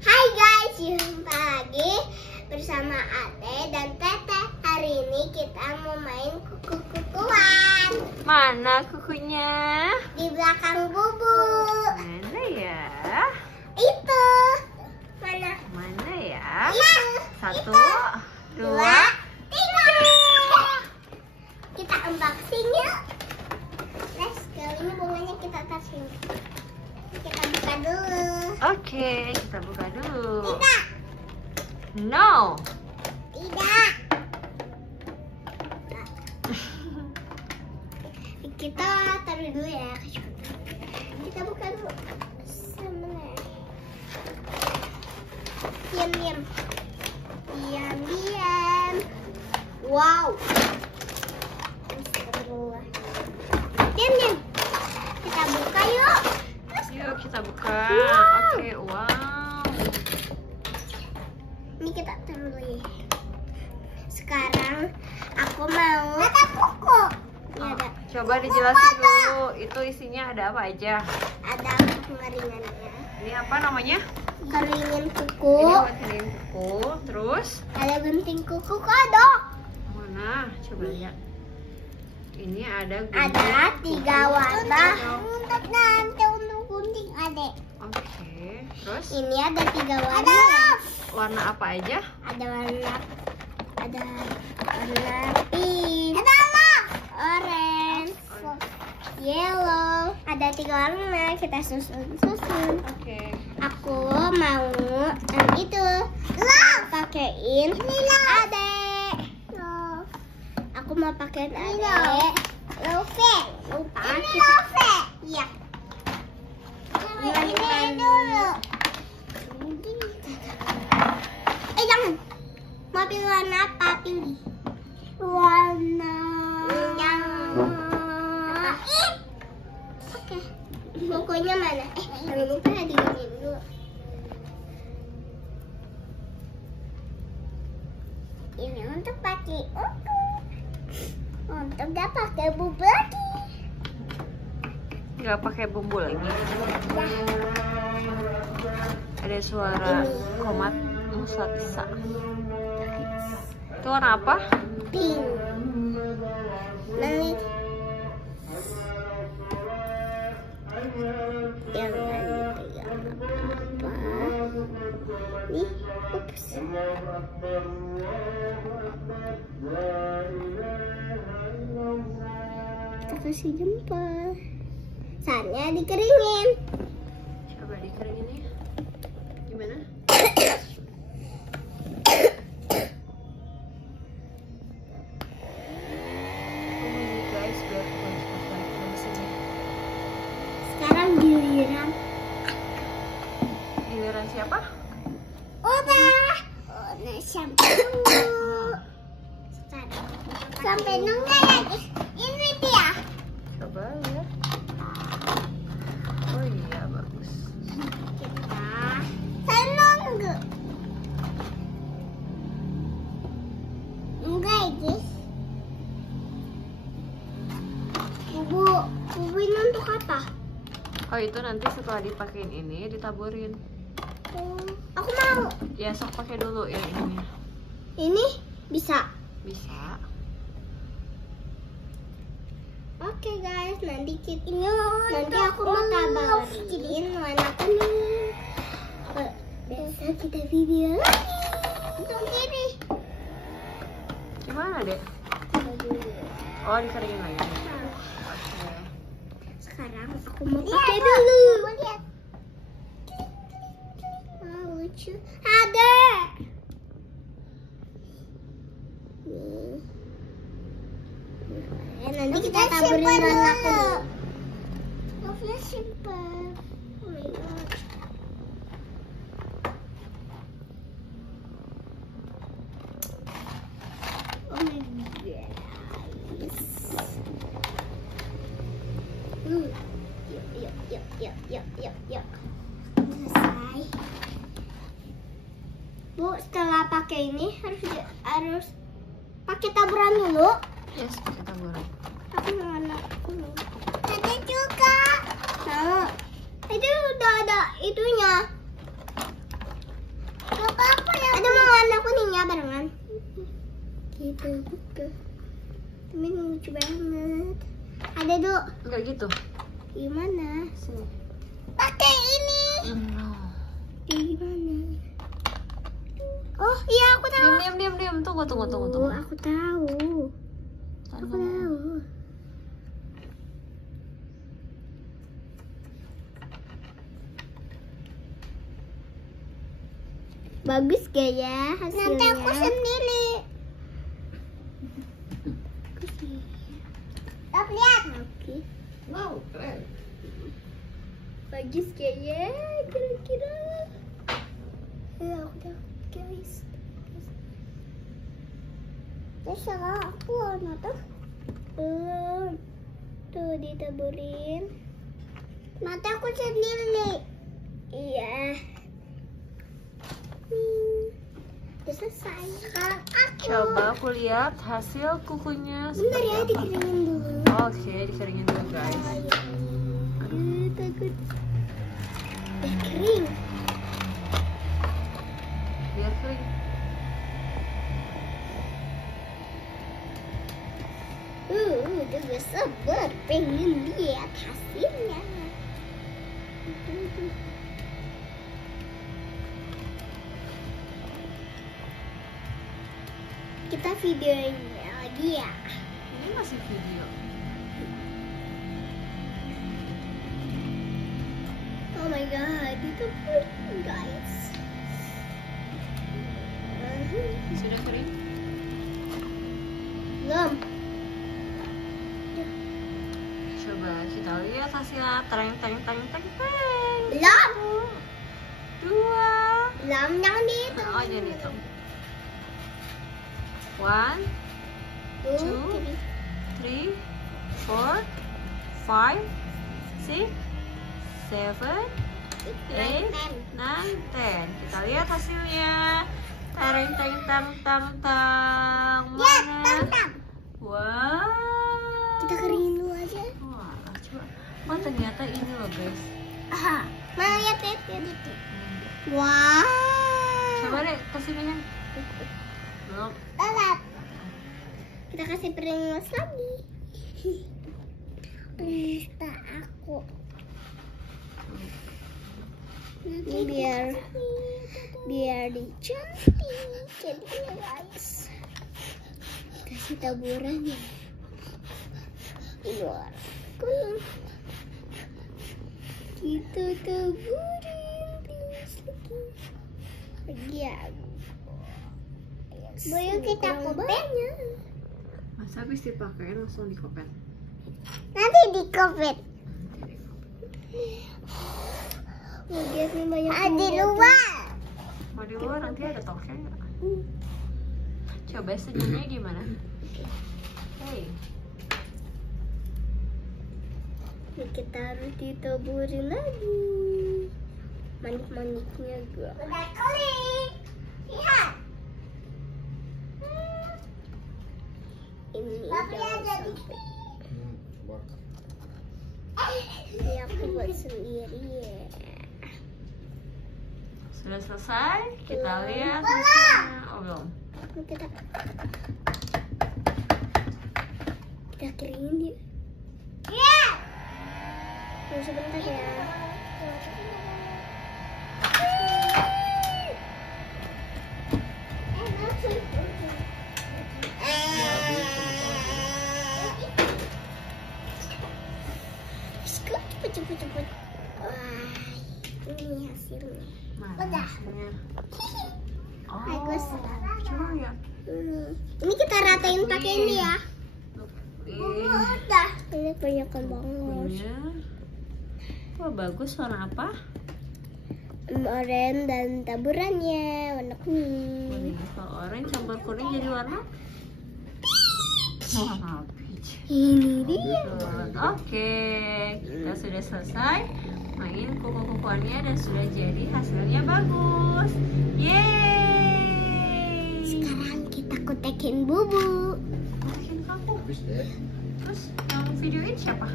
Hai guys, jumpa lagi bersama Ate dan Tete. Hari ini kita mau main kuku-kukuan. Mana kukunya? Di belakang bubu. Mana ya? Itu. Mana? Mana ya? Itu. 1, Itu. 2, 3. Kita unboxing yuk. Let's go. Ini bunganya kita taruh sini. Kita buka dulu. Oke, kita buka dulu. Tidak. No. Tidak. Kita taruh dulu ya. Kita buka dulu. Diam. Wow. Astagfirullah. Diam. Kita buka yuk. Yuk kita buka. Wow. Oke, wow. Ini kita taruh lagi. Sekarang aku mau. Ada buku. Ini ada. Coba dijelasin dulu. Itu isinya ada apa aja? Ada pengeringannya. Ini apa namanya? Keringin kuku. Ini buat keringin kuku. Terus Ada gunting kuku kodok. mana? Coba lihat. Ini ada Ada 3 warna. kodok. Nanti untuk gunting adek. Oke. Terus Ini ada 3 warna. warna apa aja? Ada warna pink. Ada orange. Yellow. Ada 3 warna. Kita susun. Oke. Aku mau yang itu. Pakein adek. Aku mau pakein adek. Lupa. Iya. Ini dulu. Jangan. Mau pilih warna apa? Pilih. Warna yang oke. Bukunya mana? Jangan lupa diginiin dulu. Ini untuk pakai untuk gak pakai bumbu lagi. Nggak pakai bumbu lagi. Ada suara Ini. komat musatisa. Itu warna apa? Pink. Nanti jangan dipegang apa. Nih, ups. Kita kasih jempol. Saatnya dikeringin. Coba dikeringin ya. Gimana? Oh ini guys, biar teman-teman sini. Sekarang giliran. Giliran siapa? Udah. Nah, shampoo. Sekarang sampai nunggu lagi. Ini dia. Coba ya. Oh iya bagus. Kita nunggu. Enggak, guys. Bubu ini untuk apa? Oh itu nanti setelah dipakein ini ditaburin. Aku mau. Ya sok pakai dulu ya ininya. Ini bisa. Bisa. Oke guys, nanti aku mau tabarin warna kuning. Biasa kita video lagi. Untuk ini. Gimana deh? Oh dikeringin lagi. Oke. Sekarang aku mau pakai dulu. Lihat. Lucu. Ada. Nih. Nanti kita taburin warna kuning. Lovely simple. Oh my god. Oh my god. Yuk. Selesai. Bu, setelah pakai ini harus pakai taburan dulu. Yes, pakai taburan. Aku mau warna kuning. Ada juga. Nah, itu udah ada itunya. ya barengan. Gitu buka. Ini lucu banget. Ada Dok. Enggak gitu. Gimana? Sini. Pakai ini. No. Gimana? Oh iya aku tahu. Diam. Tunggu. Aku tahu. Aku tahu. Bagus gak ya hasilnya? Nanti aku sendiri. Lihat. Oke. Wow, keren. Bagus gak ya kira-kira? Ya udah guys. Terserah aku warna tuh. Tuh ditaburin. Nanti aku sendiri. Iya. Udah selesai. Sekarang aku. Coba aku lihat hasil kukunya. Bentar ya dikeringin dulu. Oke, dikeringin dulu guys. Takut. Udah kering. Biar kering. Udah gak sabar pengen lihat hasilnya. Kita videonya lagi ya. Ini masih video. Oh my god, itu kering guys. Sudah kering? Belum. Coba kita lihat hasilnya. Teng. Belum. 2. Belum, jangan dihitung. Oh, jangan dihitung. 1, 2, 3, 4, 5, 6, 7, 8, 9, 10. Kita lihat hasilnya. Teng. Mana? Wow. Kita keringin dulu aja. Wah, coba. Oh, ternyata ini loh guys. Mana lihat itu. Wow. Coba deh kesininya. Belum. Lihat. Kita kasih peringas lagi. Pesta aku. Ini biar dicantik jadinya guys. Kasih taburannya. Luar. Kita taburin terus lagi ya. Boleh kita kopetnya. Masa habis dipakai langsung dikopet? Nanti dikopet. Lihat nih banyak. Di luar. Mau di luar nanti ada talknya nggak? Coba senyumnya gimana? Hey. Kita harus ditaburin lagi. Manik-maniknya gua. Udah kering. Lihat. Ini jangan sampai. Ini aku buat sendiri ya. Sudah selesai? Kita lihat hasilnya. Oh, belum. Kita keringin dia. Iya. Tunggu sebentar ya. Cepet. Wah, ini hasilnya. Mana Udah. hasilnya? Oh, Bagus. coba ya. Ini kita ratain pakai ini ya. Udah. Ini kebanyakan banget. Iya. Wah, bagus. Warna apa? Oranye dan taburannya warna kuning. Kuning. Kalau oranye campur kuning jadi warna? Warna peach. Ini dia. Oke, kita sudah selesai main kuku-kukuannya dan sudah jadi hasilnya bagus. Yeay! Sekarang kita kotekin bubu. Kotekin kamu. Terus yang videoin siapa?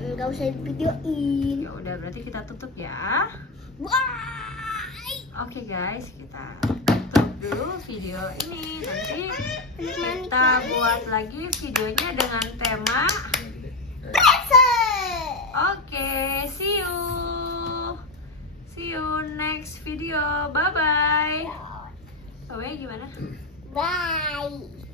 Enggak usah videoin. Ya udah, berarti kita tutup ya. Wah. Oke guys, kita tutup dulu video ini. Nanti kita buat lagi videonya dengan tema. Oke, see you next video. Bye bye. Bye gimana? Bye.